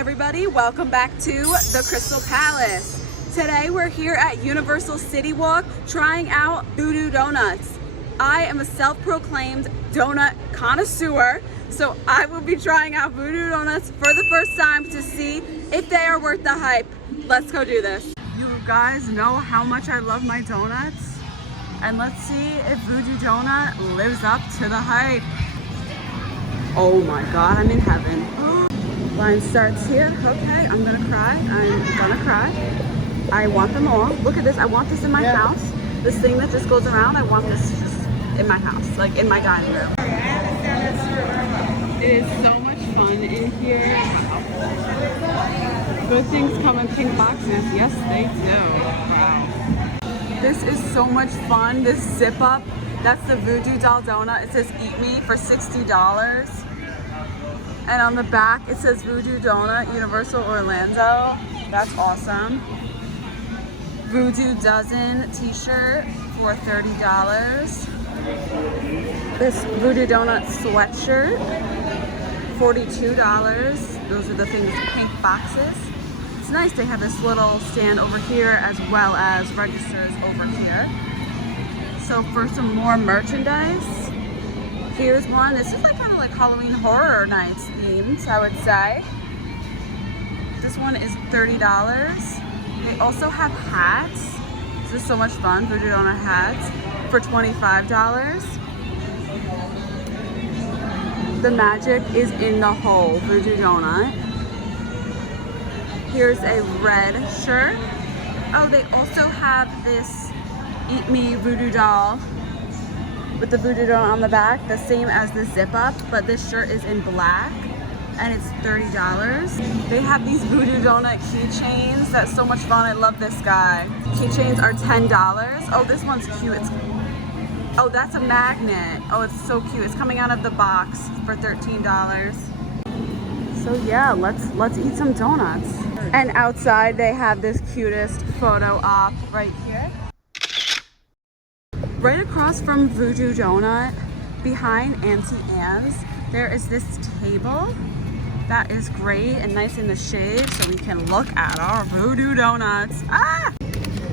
everybody, welcome back to the Crystal Palace. Today we're here at Universal CityWalk trying out Voodoo Donuts. I am a self-proclaimed donut connoisseur, so I will be trying out Voodoo Donuts for the first time to see if they are worth the hype. Let's go do this. You guys know how much I love my donuts, and let's see if Voodoo Donut lives up to the hype. Oh my god, I'm in heaven. Line starts here. Okay, I'm gonna cry. I want them all. Look at this. I want this in my house. This thing that just goes around, I want this just in my house, like in my dining room. It is so much fun in here. Good things come in pink boxes. Yes, they do. Wow. This is so much fun. This zip up. That's the Voodoo Doll Donut. It says eat me for $60. And on the back, it says Voodoo Donut, Universal Orlando. That's awesome. Voodoo Dozen t-shirt for $30. This Voodoo Donut sweatshirt, $42. Those are the things, pink boxes. It's nice they have this little stand over here as well as registers over here. So for some more merchandise, here's one. This is like kind of like Halloween Horror Nights themed, I would say. This one is $30. They also have hats. This is so much fun. Voodoo Donut hats for $25. The magic is in the hole, Voodoo Donut. Here's a red shirt. Oh, they also have this Eat Me Voodoo Doll with the Voodoo Donut on the back, the same as the zip up, but this shirt is in black and it's $30. They have these Voodoo Donut keychains. That's so much fun. I love this guy. Keychains are $10. Oh, this one's cute. Oh, that's a magnet. Oh, it's so cute. It's coming out of the box for $13. So yeah, let's eat some donuts. And outside they have this cutest photo op right here. Right across from Voodoo Donut, behind Auntie Anne's, there is this table that is great and nice in the shade so we can look at our Voodoo Donuts. Ah!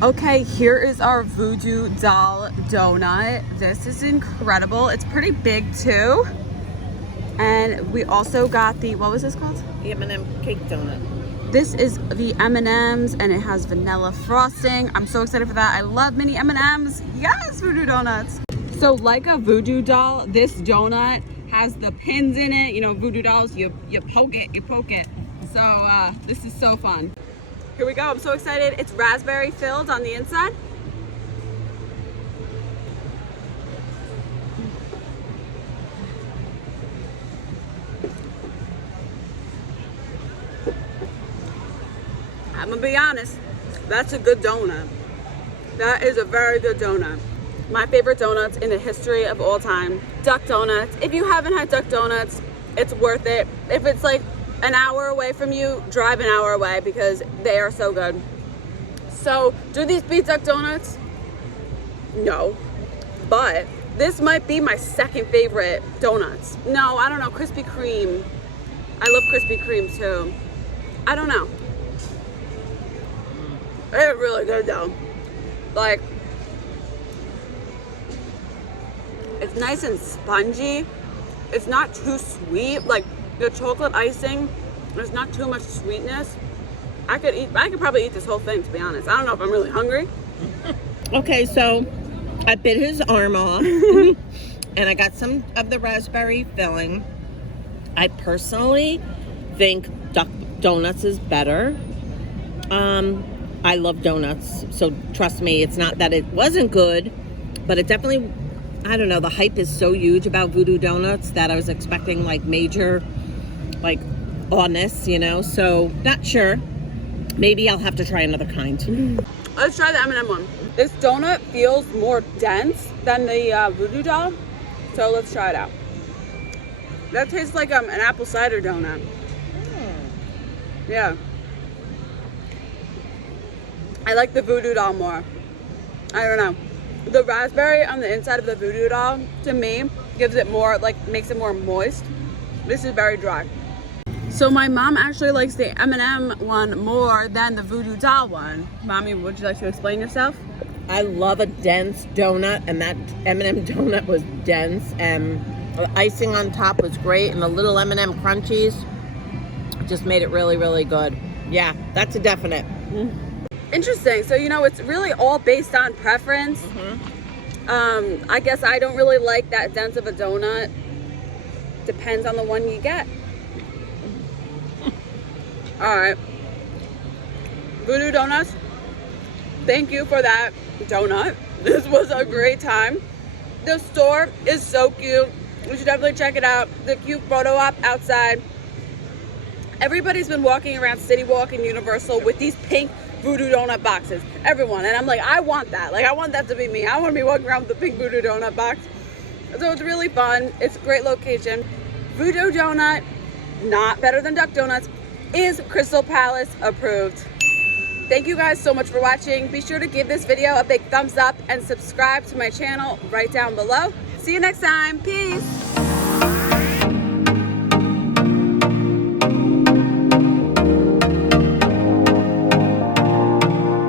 Okay, here is our Voodoo Doll Donut. This is incredible. It's pretty big too. And we also got the, what was this called? The M&M cake donut. This is the M&Ms and it has vanilla frosting. I'm so excited for that. I love mini M&Ms. Yes, Voodoo Donuts. So like a Voodoo Doll, this donut has the pins in it. You know, Voodoo Dolls, you poke it. So this is so fun. Here we go, I'm so excited. It's raspberry filled on the inside. I'm gonna be honest, that's a good donut. That is a very good donut. My favorite donuts in the history of all time, Duck Donuts. If you haven't had Duck Donuts, it's worth it. If it's like an hour away from you, drive an hour away because they are so good. So, do these beat Duck Donuts? No, but this might be my second favorite donuts. No, I don't know, Krispy Kreme. I love Krispy Kreme too. I don't know. They're really good though. Like, it's nice and spongy. It's not too sweet. Like the chocolate icing, there's not too much sweetness. I could probably eat this whole thing, to be honest. I don't know if I'm really hungry. Okay, so I bit his arm off and I got some of the raspberry filling. I personally think Duck Donuts is better. I love donuts, so trust me, it's not that it wasn't good, but it definitely, I don't know, the hype is so huge about Voodoo Donuts that I was expecting like major, like, honest, you know, so not sure. Maybe I'll have to try another kind. Let's try the M&M one. This donut feels more dense than the Voodoo Doll, so let's try it out. That tastes like an apple cider donut. Yeah. I like the Voodoo Doll more. I don't know. The raspberry on the inside of the Voodoo Doll, to me, gives it more, like, makes it more moist. This is very dry. So my mom actually likes the M&M one more than the Voodoo Doll one. Mommy, would you like to explain yourself? I love a dense donut, and that M&M donut was dense, and the icing on top was great, and the little M&M crunchies just made it really, really good. Yeah, that's a definite. Interesting. So, you know, it's really all based on preference. I guess I don't really like that dense of a donut. Depends on the one you get. All right. Voodoo Donuts, thank you for that donut. This was a great time. The store is so cute. You should definitely check it out. The cute photo op outside. Everybody's been walking around CityWalk and Universal with these pink Voodoo Donut boxes. Everyone. And I'm like, I want that. Like, I want that to be me. I want to be walking around with the pink Voodoo Donut box. So it's really fun. It's a great location. Voodoo Doughnut, not better than Duck Donuts, is Crystal Palace approved. Thank you guys so much for watching. Be sure to give this video a big thumbs up and subscribe to my channel right down below. See you next time. Peace.